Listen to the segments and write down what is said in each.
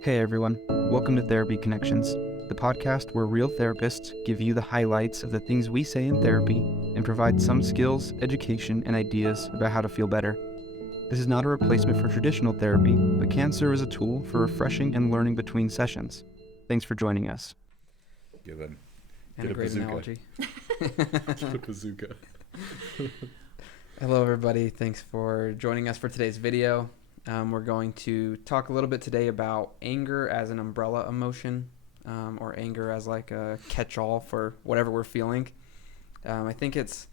Hey everyone, welcome to Therapy Connections, the podcast where real therapists give you the highlights of the things we say in therapy and provide some skills, education, and ideas about how to feel better. This is not a replacement for traditional therapy, but can serve as a tool for refreshing and learning between sessions. Thanks for joining us. Get a great bazooka. analogy. Get a bazooka. Hello, everybody. Thanks for joining us for today's video. We're going to talk a little bit today about anger as an umbrella emotion, or anger as like a catch-all for whatever we're feeling. I think it's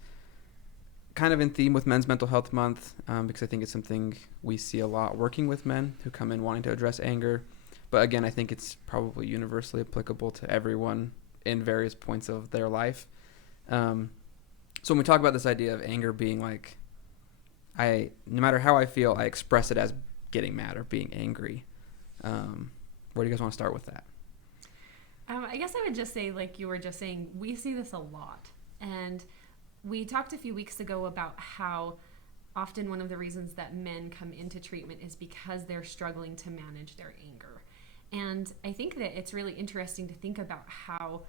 kind of in theme with Men's Mental Health Month, because I think it's something we see a lot working with men who come in wanting to address anger. But again, I think it's probably universally applicable to everyone in various points of their life. So when we talk about this idea of anger being like, no matter how I feel, I express it as getting mad or being angry. Where do you guys want to start with that? I guess I would just say, like you were just saying, we see this a lot. And we talked a few weeks ago about how often one of the reasons that men come into treatment is because they're struggling to manage their anger. And I think that it's really interesting to think about how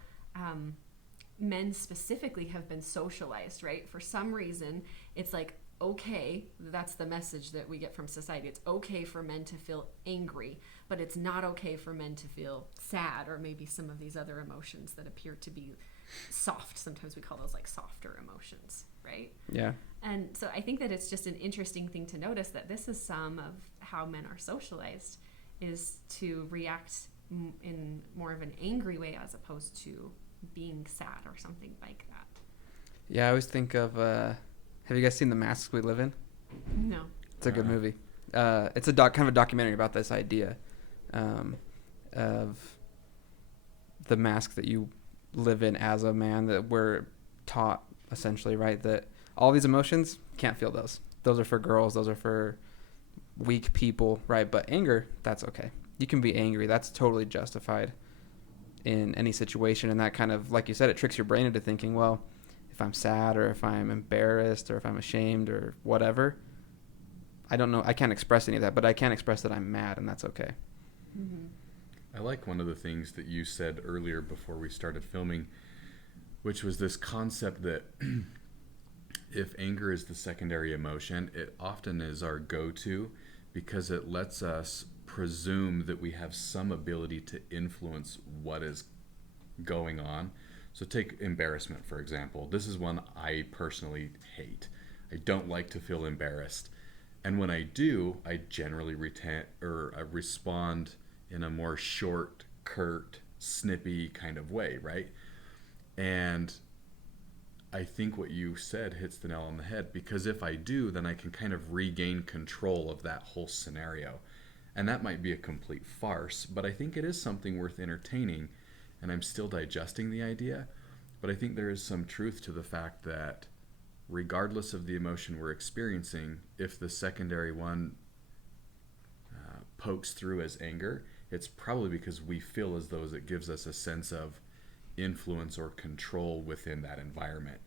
men specifically have been socialized, right? For some reason, it's like, okay, that's the message that we get from society. It's okay for men to feel angry, but it's not okay for men to feel sad or maybe some of these other emotions that appear to be soft. Sometimes we call those like softer emotions, right? Yeah. And so I think that it's just an interesting thing to notice that this is some of how men are socialized, is to react in more of an angry way as opposed to being sad or something like that. Yeah, I always think of, have you guys seen The Masks We Live In? No. It's a good movie. It's a kind of a documentary about this idea of the mask that you live in as a man, that we're taught essentially, right? That all these emotions, can't feel those. Those are for girls. Those are for weak people, right? But anger, that's okay. You can be angry. That's totally justified in any situation. And that kind of, like you said, it tricks your brain into thinking, well, if I'm sad or if I'm embarrassed or if I'm ashamed or whatever, I don't know. I can't express any of that, but I can express that I'm mad, and that's okay. Mm-hmm. I like one of the things that you said earlier before we started filming, which was this concept that if anger is the secondary emotion, it often is our go-to because it lets us presume that we have some ability to influence what is going on. So take embarrassment, for example. This is one I personally hate. I don't like to feel embarrassed. And when I do, I generally I respond in a more short, curt, snippy kind of way, right? And I think what you said hits the nail on the head, because if I do, then I can kind of regain control of that whole scenario. And that might be a complete farce, but I think it is something worth entertaining, and I'm still digesting the idea. But I think there is some truth to the fact that regardless of the emotion we're experiencing, if the secondary one pokes through as anger, it's probably because we feel as though it gives us a sense of influence or control within that environment.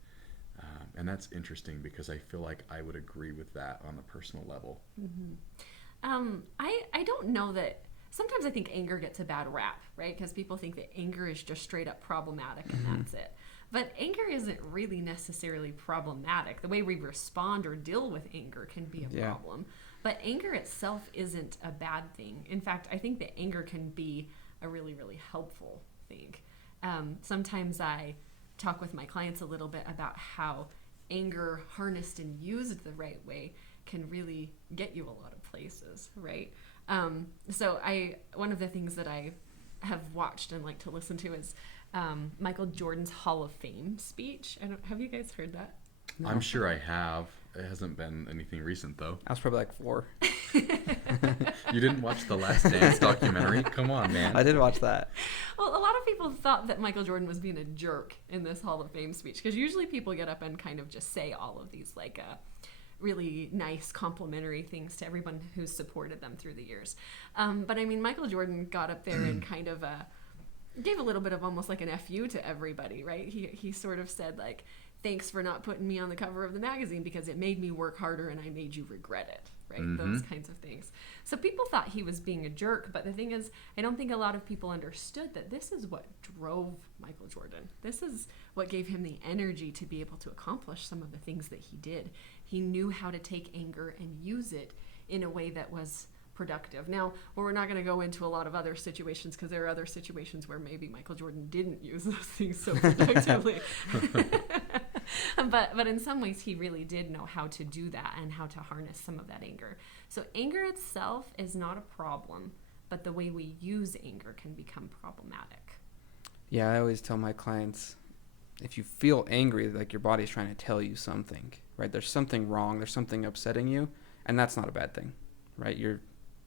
And that's interesting because I feel like I would agree with that on a personal level. Mm-hmm. I don't know that. Sometimes I think anger gets a bad rap, right? Because people think that anger is just straight up problematic and that's it. But anger isn't really necessarily problematic. The way we respond or deal with anger can be a problem. But anger itself isn't a bad thing. In fact, I think that anger can be a really, really helpful thing. Sometimes I talk with my clients a little bit about how anger harnessed and used the right way can really get you a lot of places, right? So one of the things that I have watched and like to listen to is Michael Jordan's Hall of Fame speech. Have you guys heard that? No. I'm sure I have. It hasn't been anything recent, though. I was probably like 4. You didn't watch the Last Dance documentary? Come on, man. I did watch that. Well, a lot of people thought that Michael Jordan was being a jerk in this Hall of Fame speech, because usually people get up and kind of just say all of these like really nice complimentary things to everyone who's supported them through the years. But I mean, Michael Jordan got up there and kind of gave a little bit of almost like an FU to everybody, right? He sort of said like, thanks for not putting me on the cover of the magazine because it made me work harder and I made you regret it, right? Mm-hmm. Those kinds of things. So people thought he was being a jerk, but the thing is, I don't think a lot of people understood that this is what drove Michael Jordan. This is what gave him the energy to be able to accomplish some of the things that he did. He knew how to take anger and use it in a way that was productive. Now, we're not going to go into a lot of other situations because there are other situations where maybe Michael Jordan didn't use those things so productively. But in some ways, he really did know how to do that and how to harness some of that anger. So anger itself is not a problem, but the way we use anger can become problematic. Yeah, I always tell my clients, if you feel angry, like your body's trying to tell you something, right? There's something wrong. There's something upsetting you, and that's not a bad thing, right?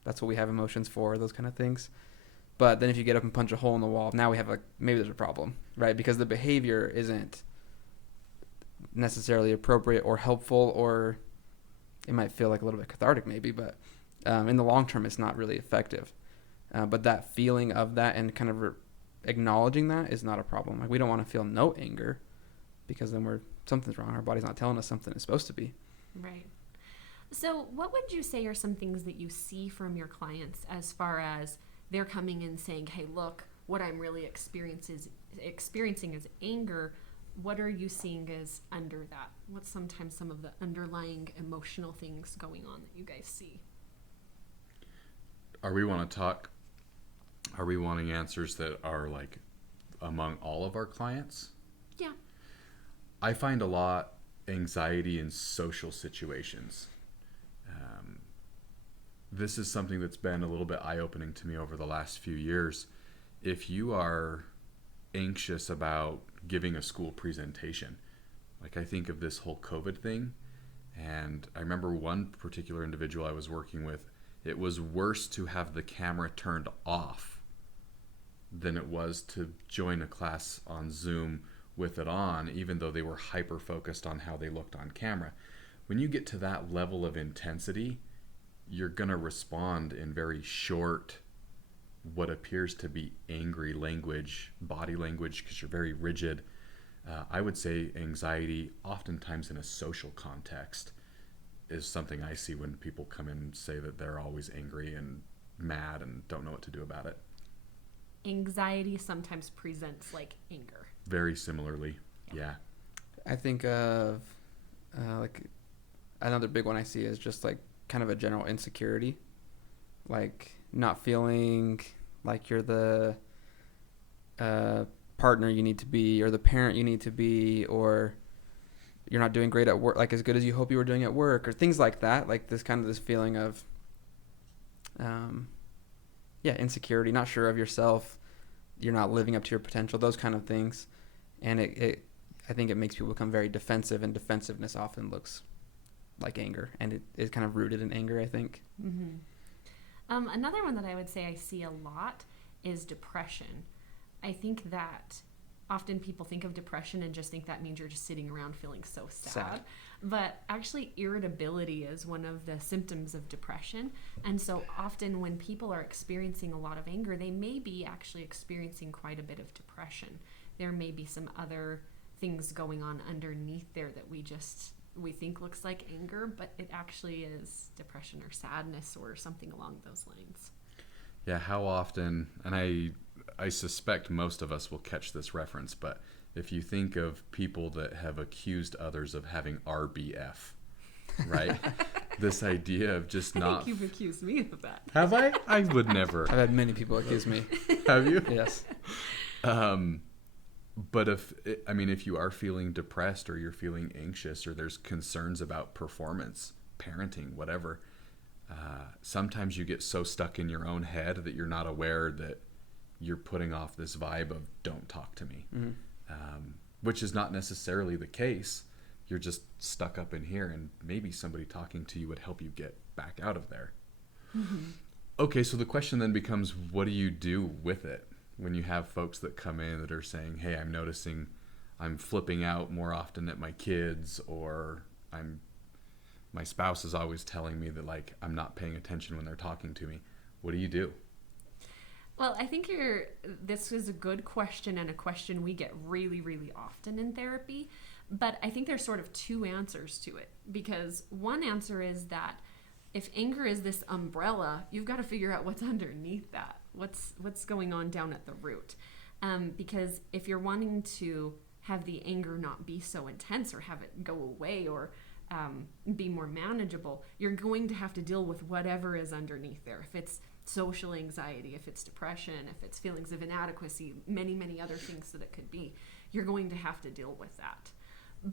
That's what we have emotions for, those kind of things. But then if you get up and punch a hole in the wall, now we have maybe there's a problem, right? Because the behavior isn't necessarily appropriate or helpful, or it might feel like a little bit cathartic maybe, but in the long term, it's not really effective. But that feeling of that and kind of acknowledging that is not a problem. Like, we don't want to feel no anger because then something's wrong. Our body's not telling us something it's supposed to be. Right. So what would you say are some things that you see from your clients as far as they're coming in saying, hey, look, what I'm really experiencing is anger. What are you seeing as under that? What's sometimes some of the underlying emotional things going on that you guys see? Are we wanting answers that are like among all of our clients? Yeah. I find a lot anxiety in social situations. This is something that's been a little bit eye-opening to me over the last few years. If you are anxious about giving a school presentation, like I think of this whole COVID thing, and I remember one particular individual I was working with, it was worse to have the camera turned off than it was to join a class on Zoom with it on, even though they were hyper-focused on how they looked on camera. When you get to that level of intensity, you're going to respond in very short, what appears to be angry language, body language, because you're very rigid. I would say anxiety, oftentimes in a social context, is something I see when people come in and say that they're always angry and mad and don't know what to do about it. Anxiety sometimes presents like anger. Very similarly, yeah. I think of like another big one I see is just like kind of a general insecurity, like not feeling like you're the partner you need to be or the parent you need to be, or you're not doing great at work, like as good as you hope you were doing at work, or things like that. Like this feeling of insecurity, not sure of yourself, you're not living up to your potential, those kind of things. And I think it makes people become very defensive, and defensiveness often looks like anger, and it is kind of rooted in anger, I think. Mm-hmm. Another one that I would say I see a lot is depression. I think that often people think of depression and just think that means you're just sitting around feeling so sad. But actually irritability is one of the symptoms of depression. And so often when people are experiencing a lot of anger, they may be actually experiencing quite a bit of depression. There may be some other things going on underneath there that we think looks like anger, but it actually is depression or sadness or something along those lines. Yeah, how often, and I suspect most of us will catch this reference, but if you think of people that have accused others of having RBF, right? This idea of just not... I think you've accused me of that. Have I? I would never. I've had many people accuse me. Have you? Yes. But if you are feeling depressed or you're feeling anxious or there's concerns about performance, parenting, whatever, sometimes you get so stuck in your own head that you're not aware that you're putting off this vibe of don't talk to me, which is not necessarily the case. You're just stuck up in here, and maybe somebody talking to you would help you get back out of there. Mm-hmm. Okay, so the question then becomes, what do you do with it? When you have folks that come in that are saying, hey, I'm noticing I'm flipping out more often at my kids, or my spouse is always telling me that like I'm not paying attention when they're talking to me. What do you do? Well, I think this is a good question, and a question we get really, really often in therapy. But I think there's sort of two answers to it, because one answer is that if anger is this umbrella, you've got to figure out what's underneath that. What's going on down at the root? Because if you're wanting to have the anger not be so intense or have it go away or be more manageable, you're going to have to deal with whatever is underneath there. If it's social anxiety, if it's depression, if it's feelings of inadequacy, many, many other things that it could be, you're going to have to deal with that.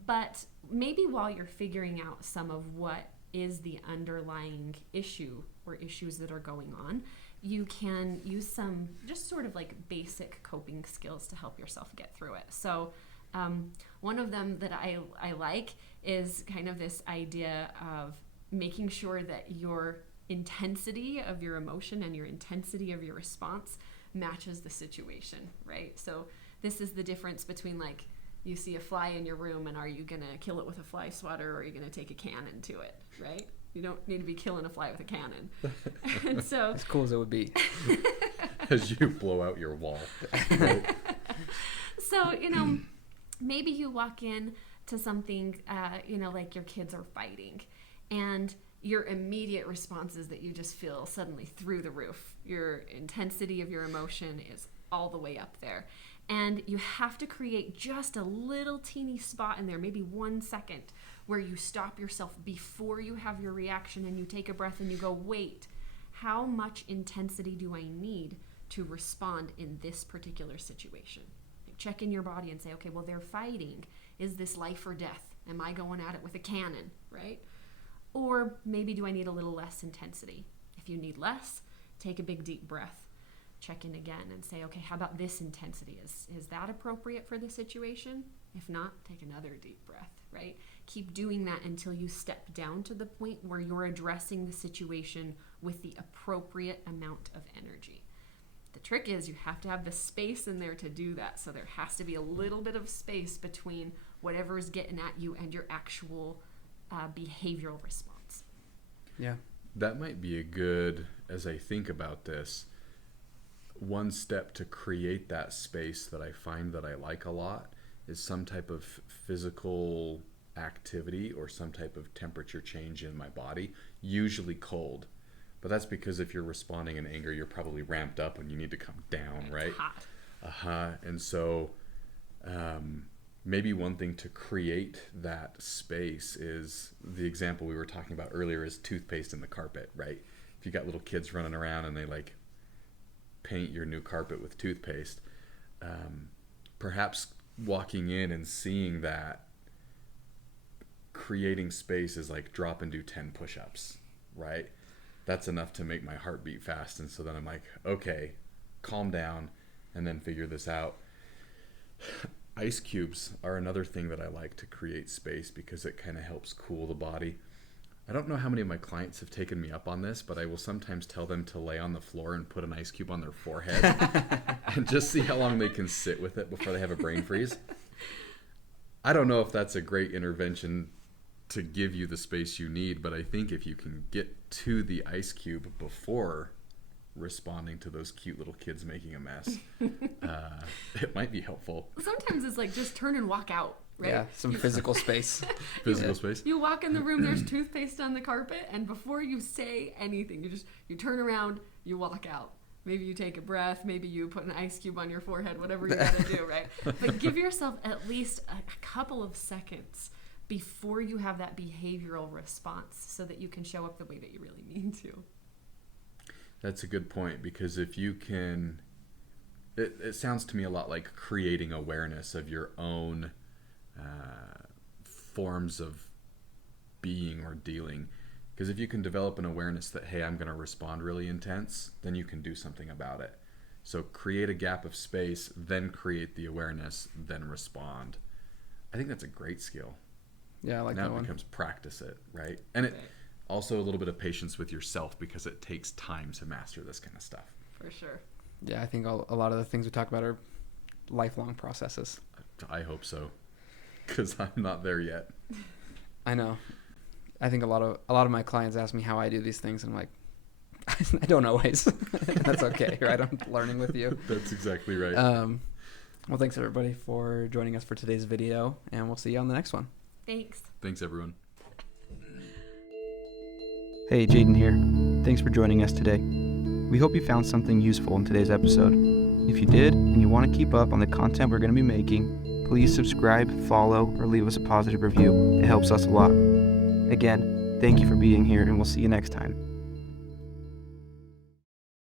But maybe while you're figuring out some of what is the underlying issue or issues that are going on, you can use some just sort of like basic coping skills to help yourself get through it. So one of them that I like is kind of this idea of making sure that your intensity of your emotion and your intensity of your response matches the situation, right? So this is the difference between, like, you see a fly in your room and are you going to kill it with a fly swatter or are you going to take a cannon to it, right? You don't need to be killing a fly with a cannon. And so as cool as it would be. As you blow out your wall. Right? So, maybe you walk in to something, like your kids are fighting, and your immediate response is that you just feel suddenly through the roof. Your intensity of your emotion is all the way up there. And you have to create just a little teeny spot in there, maybe 1 second, where you stop yourself before you have your reaction and you take a breath and you go, wait, how much intensity do I need to respond in this particular situation? Check in your body and say, okay, well, they're fighting. Is this life or death? Am I going at it with a cannon, right? Or maybe do I need a little less intensity? If you need less, take a big deep breath. Check in again and say, okay, how about this intensity? Is that appropriate for the situation? If not, take another deep breath, right? Keep doing that until you step down to the point where you're addressing the situation with the appropriate amount of energy. The trick is you have to have the space in there to do that. So there has to be a little bit of space between whatever is getting at you and your actual behavioral response. Yeah. That might be a good, as I think about this, one step to create that space that I find that I like a lot is some type of physical activity or some type of temperature change in my body, usually cold. But that's because if you're responding in anger, you're probably ramped up and you need to come down, right? It's hot. And so maybe one thing to create that space is the example we were talking about earlier is toothpaste in the carpet, right? If you got little kids running around and they like paint your new carpet with toothpaste, perhaps walking in and seeing that, creating space is like drop and do 10 push-ups, right? That's enough to make my heart beat fast. And so then I'm like, okay, calm down and then figure this out. Ice cubes are another thing that I like to create space because it kind of helps cool the body. I don't know how many of my clients have taken me up on this, but I will sometimes tell them to lay on the floor and put an ice cube on their forehead and just see how long they can sit with it before they have a brain freeze. I don't know if that's a great intervention to give you the space you need, but I think if you can get to the ice cube before responding to those cute little kids making a mess, it might be helpful. Sometimes it's like just turn and walk out, right? Yeah, some physical space. Physical space. You walk in the room, there's toothpaste on the carpet, and before you say anything, you turn around, you walk out. Maybe you take a breath, maybe you put an ice cube on your forehead, whatever you gotta do, right? But give yourself at least a couple of seconds before you have that behavioral response so that you can show up the way that you really mean to. That's a good point, because if you can, it sounds to me a lot like creating awareness of your own forms of being or dealing. Because if you can develop an awareness that, hey, I'm going to respond really intense, then you can do something about it. So create a gap of space, then create the awareness, then respond. I think that's a great skill. Yeah, I like now that it one. becomes practice it, right? And it also a little bit of patience with yourself, because it takes time to master this kind of stuff. For sure. Yeah, I think a lot of the things we talk about are lifelong processes. I hope so, because I'm not there yet. I know. I think a lot of my clients ask me how I do these things, and I'm like, I don't always. That's okay, right? I'm learning with you. That's exactly right. Well, thanks everybody for joining us for today's video, and we'll see you on the next one. Thanks. Thanks, everyone. Hey, Jaden here. Thanks for joining us today. We hope you found something useful in today's episode. If you did, and you want to keep up on the content we're going to be making, please subscribe, follow, or leave us a positive review. It helps us a lot. Again, thank you for being here, and we'll see you next time.